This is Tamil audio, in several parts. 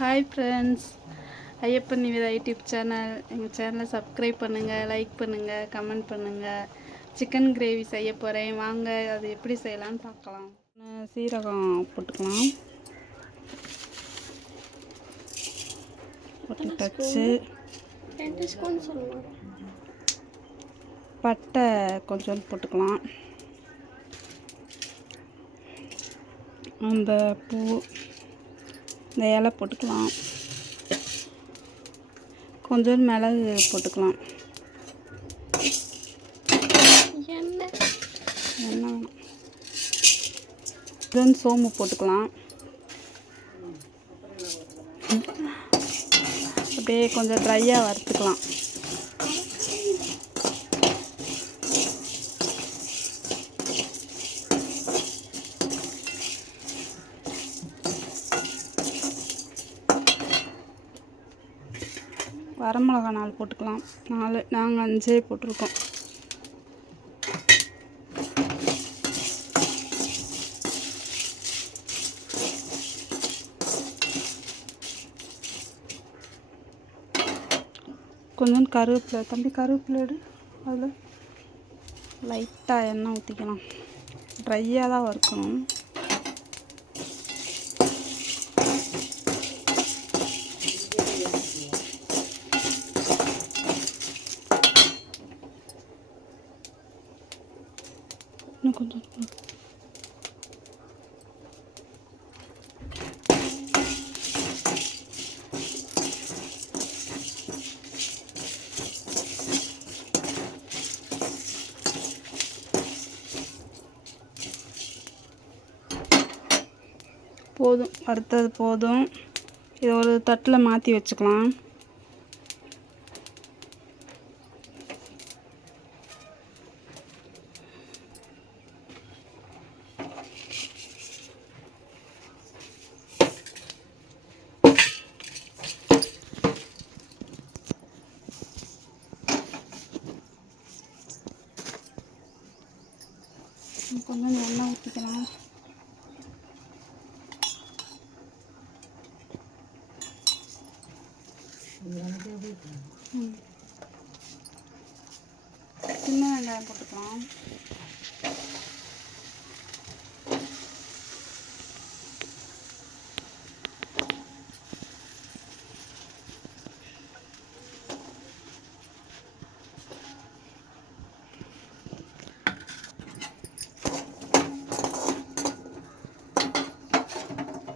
Hi friends Ayyappan Nivetha YouTube channel. எங்கள் சேனலை சப்ஸ்கிரைப் பண்ணுங்கள் லைக் பண்ணுங்கள் கமெண்ட் பண்ணுங்கள் சிக்கன் கிரேவி செய்ய போகிறேன் வாங்க அது எப்படி செய்யலாம்னு பார்க்கலாம். சீரகம் போட்டுக்கலாம். போட்டுட்டாச்சு பட்டை கொஞ்சம் போட்டுக்கலாம். அந்த பூ இந்த இலை போட்டுக்கலாம். கொஞ்சம் மிளகு போட்டுக்கலாம். எண்ணெய். என்ன வேணும் கொஞ்சம் சோம்பு போட்டுக்கலாம். அப்படியே கொஞ்சம் ட்ரையாக வறுத்துக்கலாம். வரமிளகா நாலு போட்டுக்கலாம். நாலு நாங்கள் அஞ்சே போட்டிருக்கோம். கொஞ்சம் கருவேப்பிலை தம்பி கருவேப்பிலை எடு. அதில் லைட்டாக எண்ணெய் ஊற்றிக்கலாம் ட்ரையாக தான் வறுக்கணும். இன்னும் கொஞ்சம் போதும் வறுத்தது போதும். இதை ஒரு தட்டில் மாற்றி வச்சுக்கலாம். கொஞ்சம் எண்ணெய் ஊற்றிக்கலாம் சின்ன வெங்காயம் போட்டுக்கலாம்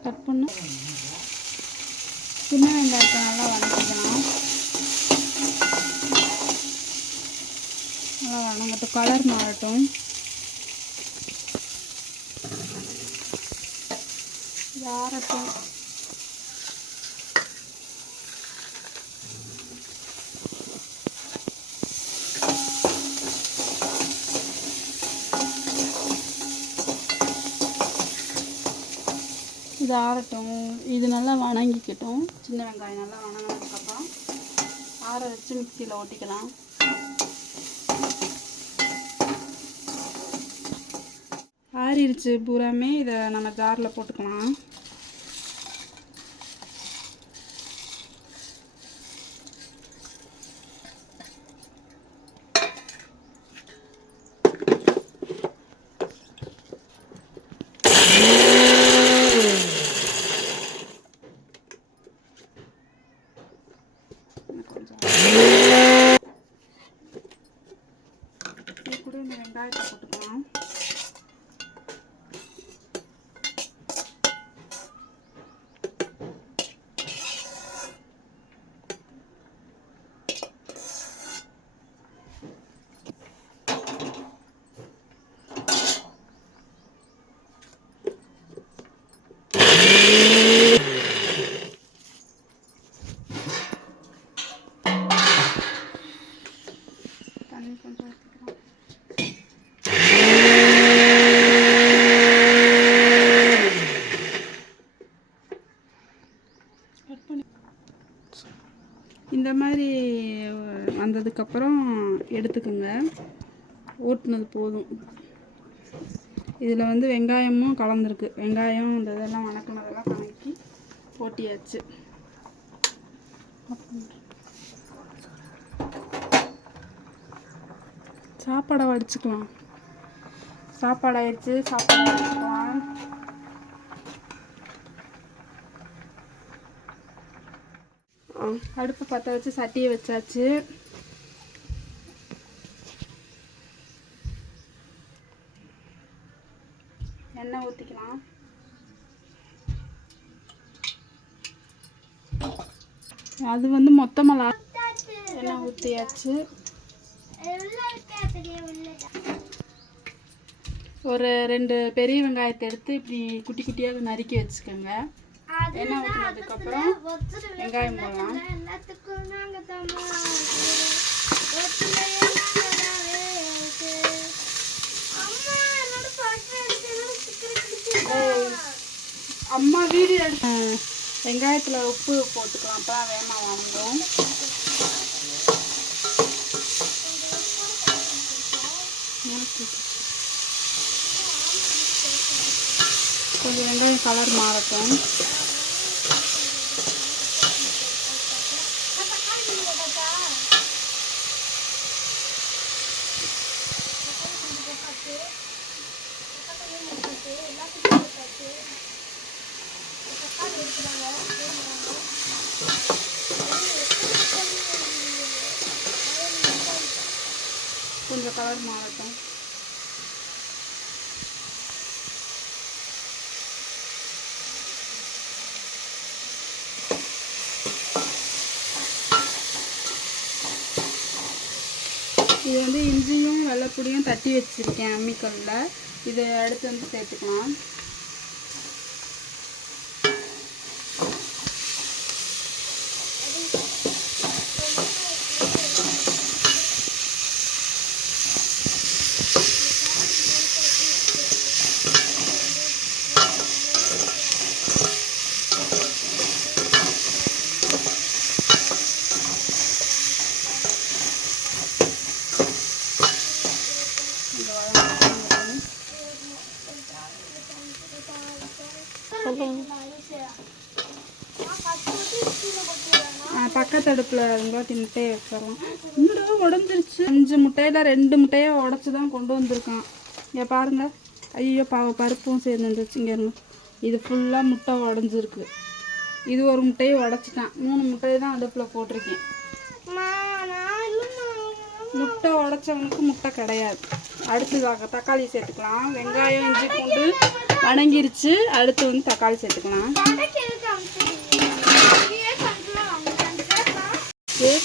கட் பண்ணு சின்ன வெங்காயத்தை நல்லா வதக்கிக்கலாம் நல்லா வதங்கட்டும் கலர் மாறட்டும். இது இது ஆறட்டும். இது நல்லா வணங்கிக்கட்டும். சின்ன வெங்காயம் நல்லா வணங்கினதுக்கப்புறம் ஆற வச்சு மிக்சியில் ஓட்டிக்கலாம். ஆறிடுச்சு பூராமே இதை நம்ம ஜாரில் போட்டுக்கலாம் இன்னும் கொஞ்சம் இது கூட இந்த வெங்காயத்தை போட்டுக்கலாம் தண்ணி கொஞ்சம் ஊற்றிக்கலாம் கட் பண்ணி இந்த மாதிரி வந்ததுக்கப்புறம் எடுத்துக்கோங்க. ஊட்டினது போதும். இதில் வந்து வெங்காயமும் கலந்துருக்கு. வெங்காயம் இந்த இதெல்லாம் வணக்கினதெல்லாம் வணக்கி போட்டியாச்சு சாப்பாடை வடிச்சுக்கலாம். சாப்பாடு ஆயிடுச்சு சாப்பாடு வடிச்சுக்கலாம். அடுப்பு பற்ற வச்சு சட்டியை வச்சாச்சு. எண்ணெய் ஊற்றிக்கலாம் அது வந்து மொத்தமாக எண்ணெய் ஊற்றியாச்சு ஒரு ரெண்டு பெரிய வெங்காயத்தை எடுத்து இப்படி குட்டி குட்டியாக நறுக்கி வச்சுக்கோங்க. எண்ணெய் ஊற்றினதுக்கப்புறம் வெங்காயம் போடலாம். அம்மா எடுத்து வெங்காயத்தில் உப்பு போட்டுக்கலாம். அப்போ தான் வேகமாக வாங்கும். கொஞ்சம் வெங்காயம் கலர் மாறட்டும் கொஞ்சம் கலர் மாறட்டும் இது வந்து இஞ்சியும் வெள்ளைப்பொடியும் தட்டி வச்சுருக்கேன் அம்மிக்கல்லில். இதை அடுத்து வந்து சேர்த்துக்கலாம். பக்கத்து அடுப்பில் இருந்தாட்டி முட்டையை வச்சிடலாம். இன்னும் உடஞ்சிருச்சு? அஞ்சு முட்டையில் ரெண்டு முட்டையை உடச்சி தான் கொண்டு வந்திருக்கான். இங்கே பாருங்க. ஐயோ பாவ பருப்பும் சேர்ந்து வந்துருச்சு. இங்கே இருந்து. இது ஃபுல்லாக முட்டை உடஞ்சிருக்கு. இது ஒரு முட்டையை உடச்சிட்டான். மூணு முட்டையை தான் அடுப்பில் போட்டிருக்கேன். முட்டை உடச்சவனுக்கு முட்டை கிடையாது. அடுத்ததாக தக்காளி சேர்த்துக்கலாம். வெங்காயம் இஞ்சி பூண்டு வணங்கிருச்சு. அடுத்து வந்து தக்காளி சேர்த்துக்கலாம். சரி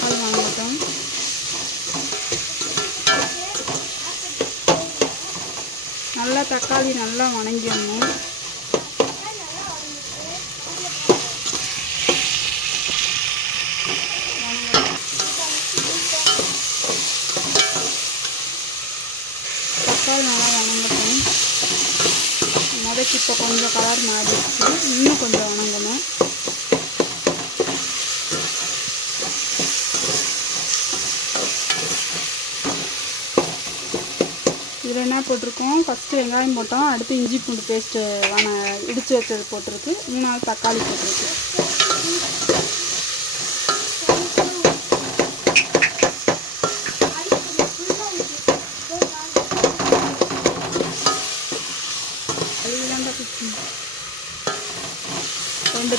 தக்காளி வாங்கிட்டோம் நல்லா தக்காளி நல்லா வணங்கிடணும் தக்காளி நல்லா வணங்கட்டும் முதக்கு இப்போ கொஞ்சம் கலர் மாறிடுச்சு. இன்னும் கொஞ்சம் வணங்கணும். இதில் என்ன போட்டிருக்கோம்? ஃபஸ்ட்டு வெங்காயம் போட்டோம். அடுத்து இஞ்சி பூண்டு பேஸ்ட்டு வன இடித்து வச்சது போட்டிருக்கு. மூணாவது தக்காளி போட்டிருக்கு.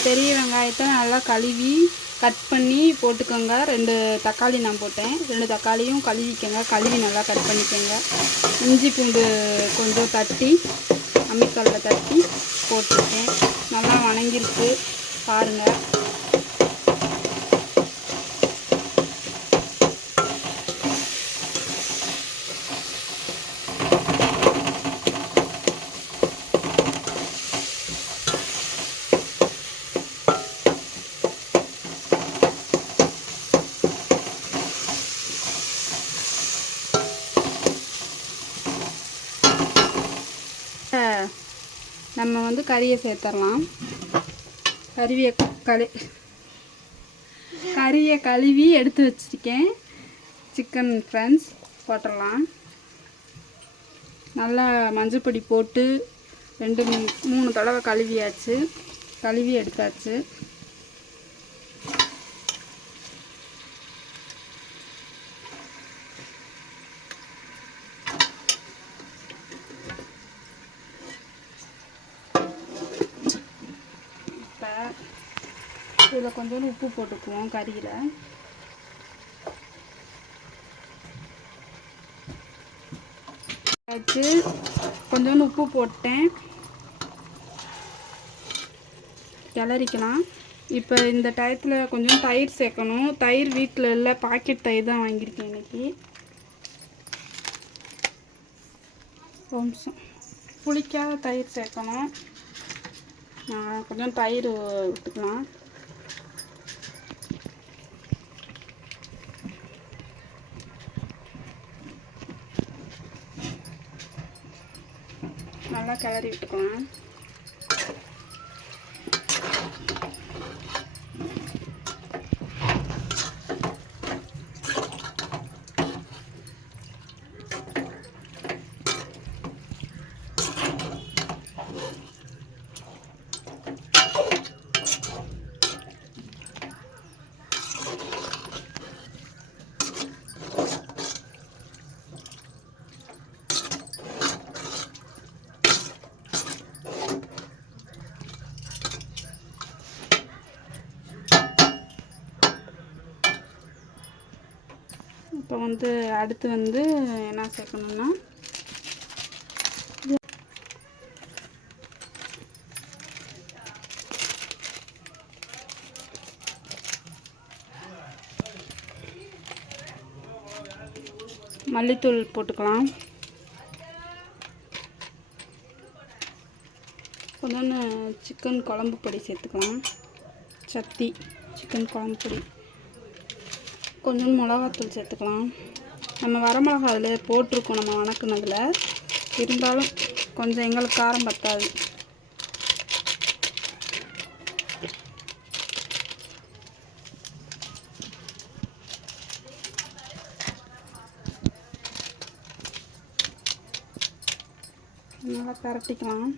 பெரிய வெங்காயத்தை நல்லா கழுவி கட் பண்ணி போட்டுக்கோங்க. ரெண்டு தக்காளி நான் போட்டேன். ரெண்டு தக்காளியும் கழுவிக்கோங்க. கழுவி நல்லா கட் பண்ணிக்கோங்க. இஞ்சி பூண்டு கொஞ்சம் தட்டி அம்மிக்கல்லில் தட்டி போட்டிருக்கேன். நல்லா வணங்கிருக்கு. பாருங்கள் நம்ம வந்து கறியை சேர்த்துடலாம் கறியை கழு கறியை கழுவி எடுத்து வச்சுருக்கேன். சிக்கன் ஃப்ரெண்ட்ஸ் போட்டுடலாம் நல்லா மஞ்சள் பொடி போட்டு ரெண்டு மூணு தடவை கழுவியாச்சு. கழுவி எடுத்தாச்சு. கொஞ்சோண்டு உப்பு போட்டுக்குவோம் கறியில். வச்சு கொஞ்சோண்டு உப்பு போட்டேன். கிளறிக்கலாம். இப்போ இந்த டயத்தில் கொஞ்சம் தயிர் சேர்க்கணும். தயிர் வீட்டில் இல்லை பாக்கெட் தயிர் தான் வாங்கியிருக்கேன் இன்னைக்கு. நிமிஷம். புளிக்காத தயிர் சேர்க்கணும். நான் கொஞ்சம் தயிர் விட்டுக்கலாம் நல்லா கிளறி விட்டுக்கலாம். இப்போ வந்து அடுத்து வந்து என்ன சேர்க்கணும்னா மல்லித்தூள் போட்டுக்கலாம். கொஞ்சோன்னு சிக்கன் குழம்பு பொடி சேர்த்துக்கலாம். சத்தி சிக்கன் குழம்பு பொடி. கொஞ்சம் மிளகாத்தூள் சேர்த்துக்கலாம். நம்ம வரமிளகா அதில் போட்டிருக்கோம் நம்ம வணக்குனதில். இருந்தாலும் கொஞ்சம் எங்களுக்கு காரம் பத்தாது. நல்லா பரட்டிக்கலாம்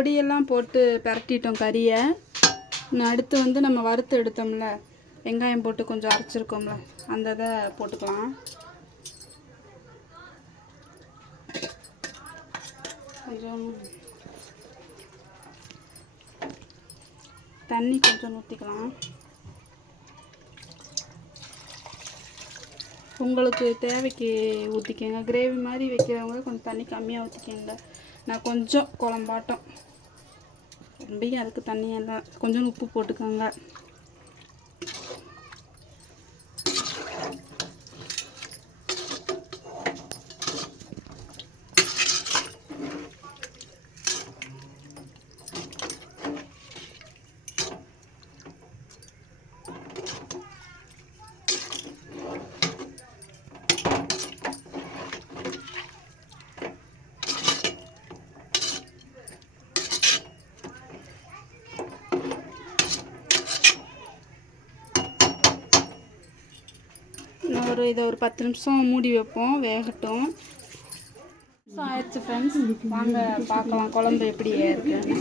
பொடியெல்லாம் போட்டு பரட்டிட்டோம் கறியை. அடுத்து வந்து நம்ம வறுத்து எடுத்தோம்ல வெங்காயம் போட்டு கொஞ்சம் அரைச்சிருக்கோம்ல அந்த இதை போட்டுக்கலாம். கொஞ்சம் தண்ணி கொஞ்சம் ஊற்றிக்கலாம் உங்களுக்கு தேவைக்கு ஊற்றிக்கங்க கிரேவி மாதிரி வைக்கிறவங்க கொஞ்சம் தண்ணி கம்மியாக ஊற்றிக்கங்க நான் கொஞ்சம் குழம்பாட்டம். திரும்பி அதுக்கு தண்ணியெல்லாம் கொஞ்சம் உப்பு போட்டுக்கோங்க இன்னும் ஒரு இதை ஒரு பத்து நிமிஷம் மூடி வைப்போம் வேகட்டும். ஆயிடுச்சு ஃப்ரெண்ட்ஸ் வாங்க பார்க்கலாம் குழம்பு எப்படி இருக்குன்னு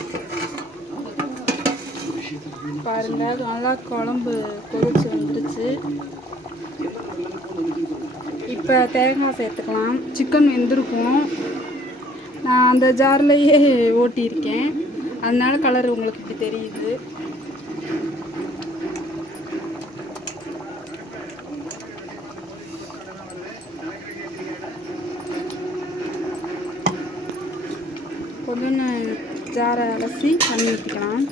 பாருங்க நல்லா குழம்பு கொதிச்சு வந்துடுச்சு. இப்போ தேங்காய் சேர்த்துக்கலாம். சிக்கன் வெந்திருக்கும். நான் அந்த ஜார்லேயே ஓட்டியிருக்கேன். அதனால கலர் உங்களுக்கு இப்படி தெரியுது. ஜாரை அலசி தண்ணி ஊற்றிக்கலாம்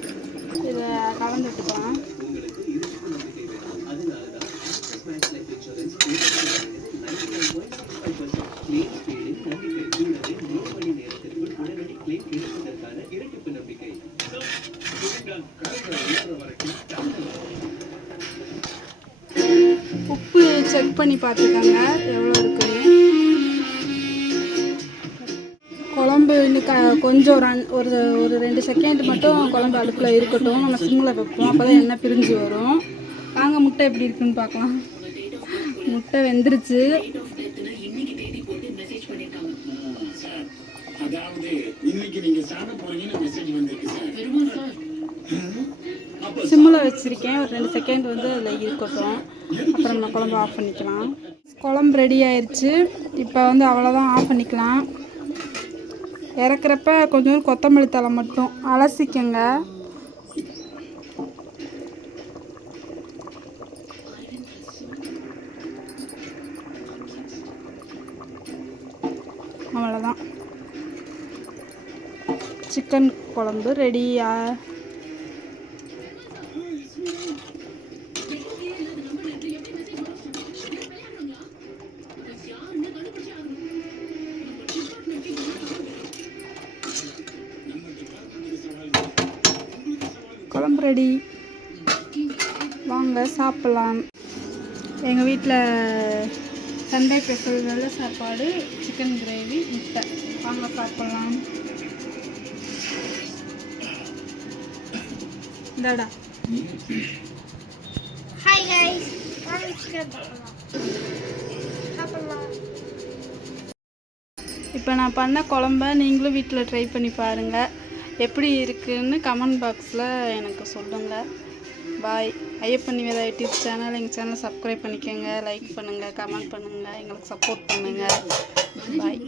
இதை கலந்து விட்டுக்கலாம் உப்பு செக் பண்ணி பார்த்துக்கோங்க. எவ்வளோ இருக்குன்னு. க கொஞ்சம் ஒரு அன்- ஒரு ஒரு ரெண்டு செகண்ட் மட்டும் குழம்பு அடுப்பில் இருக்கட்டும். நம்ம சிம்மில் வைப்போம். அப்போ தான் எண்ணெய் பிரிஞ்சு வரும். வாங்க முட்டை எப்படி இருக்குன்னு பார்க்கலாம். முட்டை வெந்துருச்சு. சிம்மில் வச்சுருக்கேன். ஒரு ரெண்டு செகண்ட் வந்து அதில் இருக்கட்டும். அப்புறம் நம்ம குழம்பு ஆஃப் பண்ணிக்கலாம். குழம்பு ரெடி ஆயிடுச்சு இப்போ வந்து அவ்வளோதான் ஆஃப் பண்ணிக்கலாம். இறக்குறப்ப கொஞ்சம் கொத்தமல்லி தழை மட்டும். அலசிக்கங்க. அவ்வளோதான் சிக்கன் குழம்பு ரெடியாக சாப்பிட்லாம். எங்கள் வீட்டில் சண்டே ஸ்பெஷல் நல்ல சாப்பாடு சிக்கன் கிரேவி முட்டை. வாங்க சாப்பிட்லாம். இந்தாடா. ஹாய் கைஸ் வாங்க சிக்கன் சாப்பிடலாம் இப்போ நான் பண்ண குழம்ப நீங்களும் வீட்டில் ட்ரை பண்ணி பாருங்கள் எப்படி இருக்குன்னு கமெண்ட் பாக்ஸில் எனக்கு சொல்லுங்கள் bye. Ayyappan Nivetha YouTube channel. எங்கள் சேனலை சப்ஸ்கிரைப் பண்ணிக்கோங்க லைக் பண்ணுங்கள் கமெண்ட் பண்ணுங்கள் எங்களுக்கு சப்போர்ட் பண்ணுங்கள் பாய்